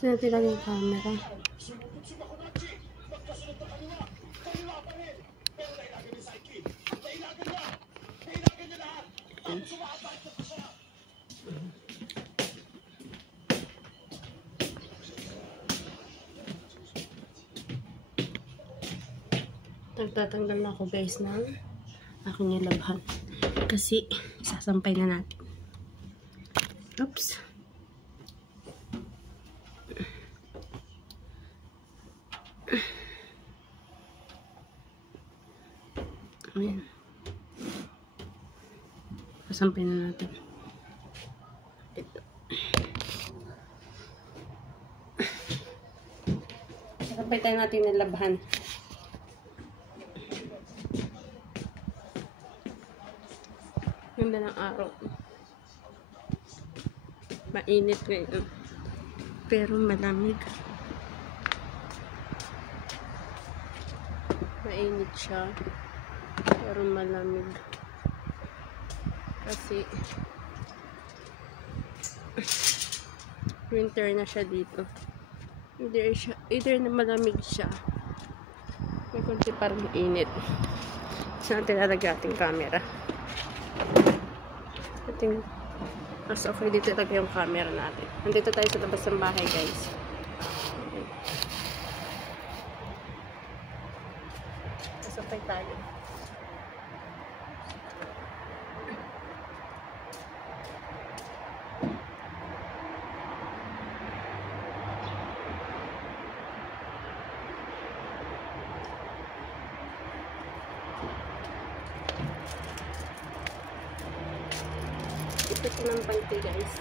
Saan natin lang yung camera? Nagtatanggal na ako guys ng aking nilabhan. Kasi sasampay na natin. Oops. Ayan. Sasampay na natin. Ito. Sasampay tayo natin nilabhan. Ganda ng araw. Mainit ngayon. Pero malamig. Mainit siya. Pero malamig. Kasi winter na siya dito. Either na malamig siya. May konti parang init. Saan natin lalagyan ating camera? Mas okay dito talaga yung camera natin. Nandito tayo sa labas ng bahay guys. Masapay tayo. Ito ng panty guys.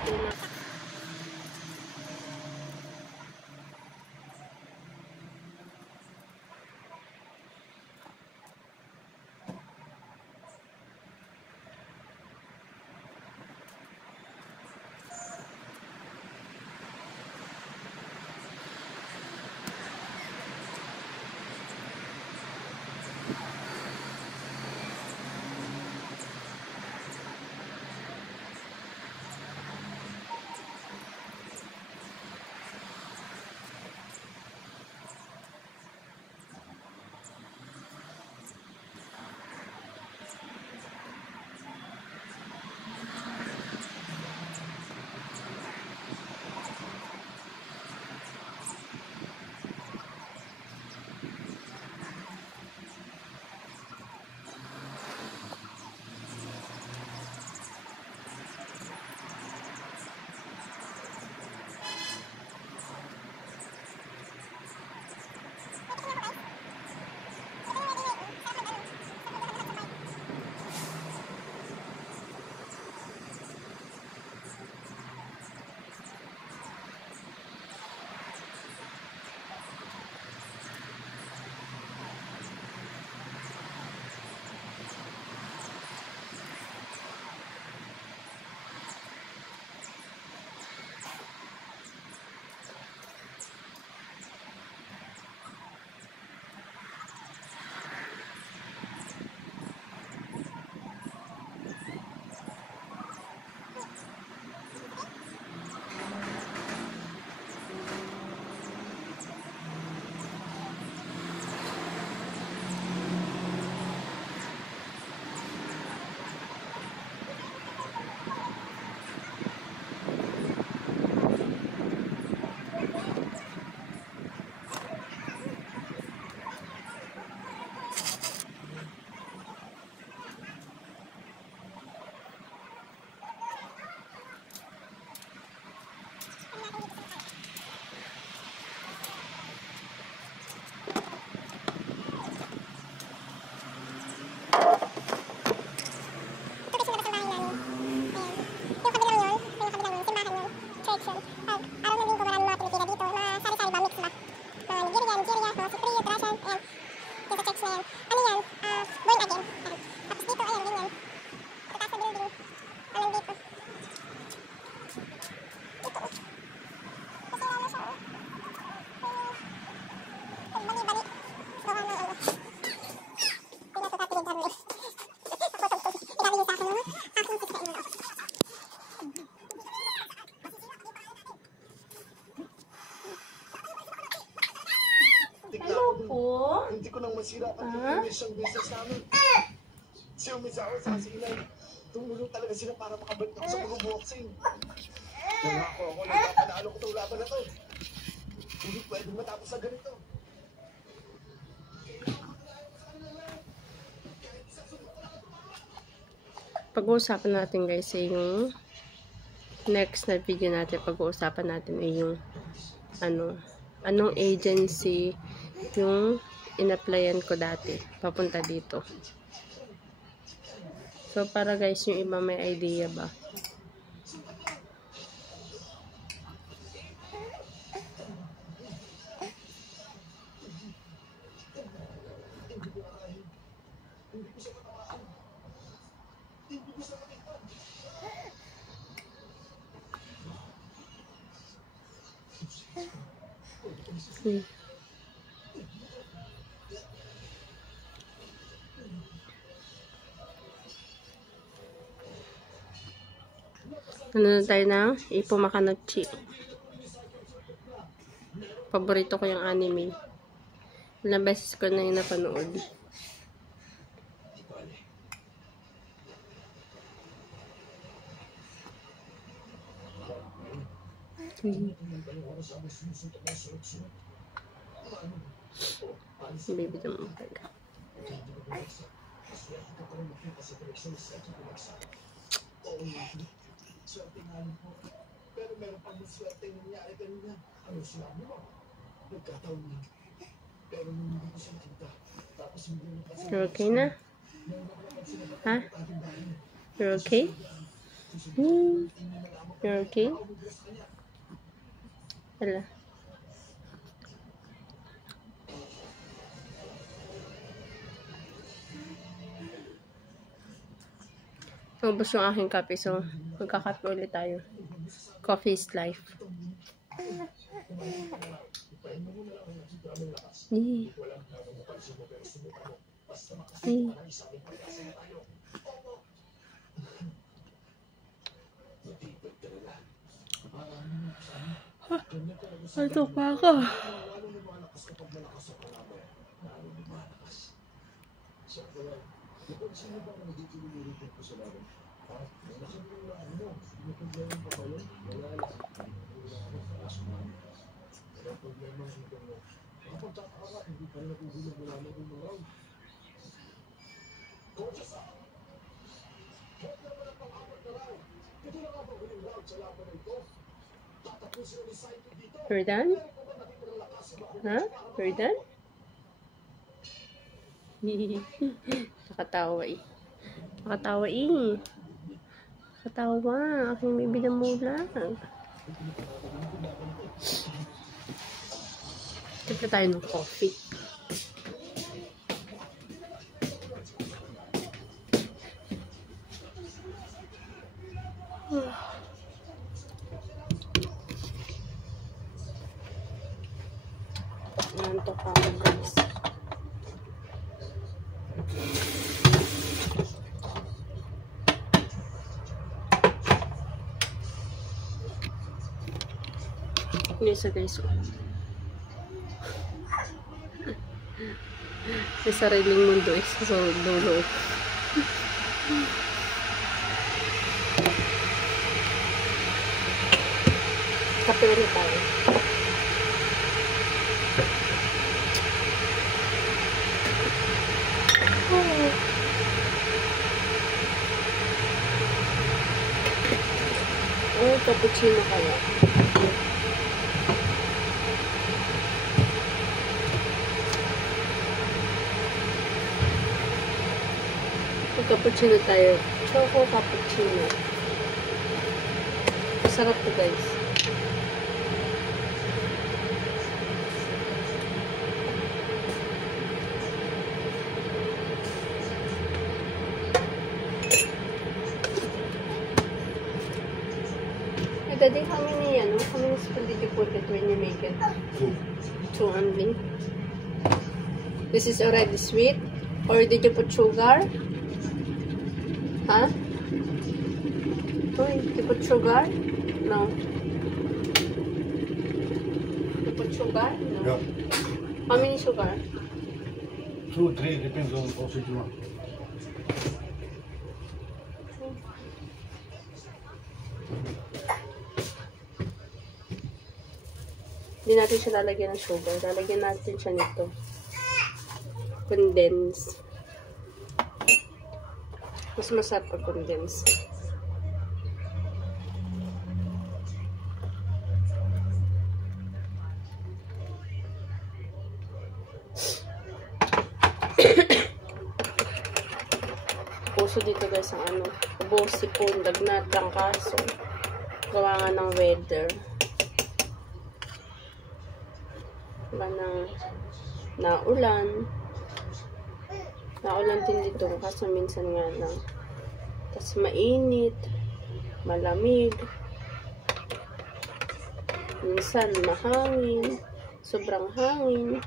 Ito na. nasira pati yung isang business namin. Si Umizawa sa si Inay, tumulong talaga sila para makabalik ako sa mga boxing. Nangako ako, nagpapanalo ko itong laban na to. Hindi pwedeng matapos na ganito. Pag-uusapan natin guys ay yung next na video natin, pag-uusapan natin ay yung anong agency yung in-applyan ko dati papunta dito. So para guys yung iba may idea ba. Nanonood tayo ng Ippo Makanochi. Paborito ko yung anime. Ilang beses ko na yung napanood. Baby naman talaga. Swerte nga po. Pero meron pang swerte yung nangyari kanina. Ano sinabi mo? Nagkataon lang. Pero nung hindi ko siya nakita, tapos hindi mo kasi... You're okay na? Ha? You're okay? You're okay? Hala. Ubus yung aking kape, so magkakape ulit tayo. Coffee is life. Ito pa ako. We're done? Huh? We're done? Nakatawa eh. Nakatawa eh. Nakatawa. Aking may binamulag. Tipla tayo ng coffee. Nantok ako guys. Isa guys. Sa sariling mundo is so dulo. Kape ulit tayo. Oh, cappuccino kaya. Cappuccino tayo. Choco cappuccino. Sarap to guys. Daddy, how many spoon did you put it when you make it? Two only. This is already sweet? Or did you put sugar? Huh? Oh, you put sugar? No. You put sugar? No. Yeah. How many sugar? 2. 2, 3, depends on procedure. Hindi natin siya lalagyan ng sugar. Lalagyan natin siya nito. Condense. Mas masarap pag condense. Puso dito guys ang ano, ubo, sipon, lagnat, trangkaso. Gawa nga ng weather. Gawa ng naulan. Naulan din dito kasi minsan nga lang. Tapos mainit, malamig. Minsan mahangin, sobrang hangin.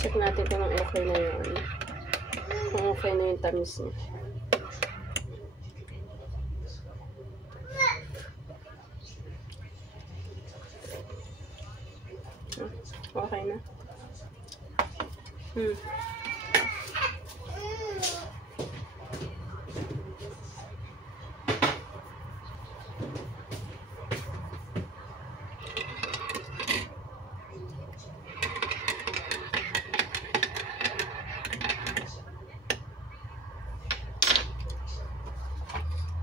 Check natin kung okay na yun. Kung okay na yung tamis niya. Okay na.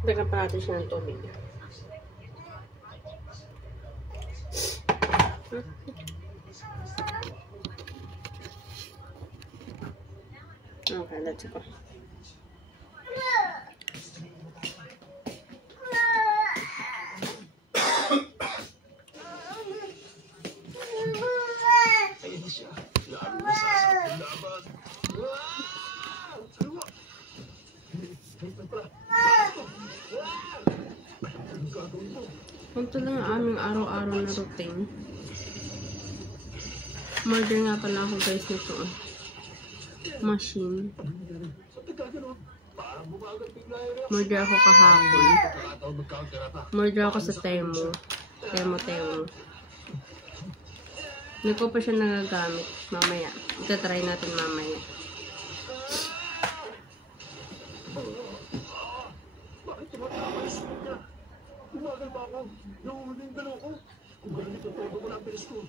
Dagyan pa natin siya ng tubig. Okay, let's go. Ayun na siya. Lalo na sasakit ang laban. Ito lang ang aming araw-araw na routine. Murder nga pala ako guys nito. Machine. Murder ako kahapon. Murder ako sa Temu. Temu. Hindi ko pa siya nagagamit. Mamaya. Itatry natin mamaya. Bakit tumatakas ka? Tumagal pa ako. Nahuhuli yung dalaw ko. Kung ganito todo ko na ang bilis ko.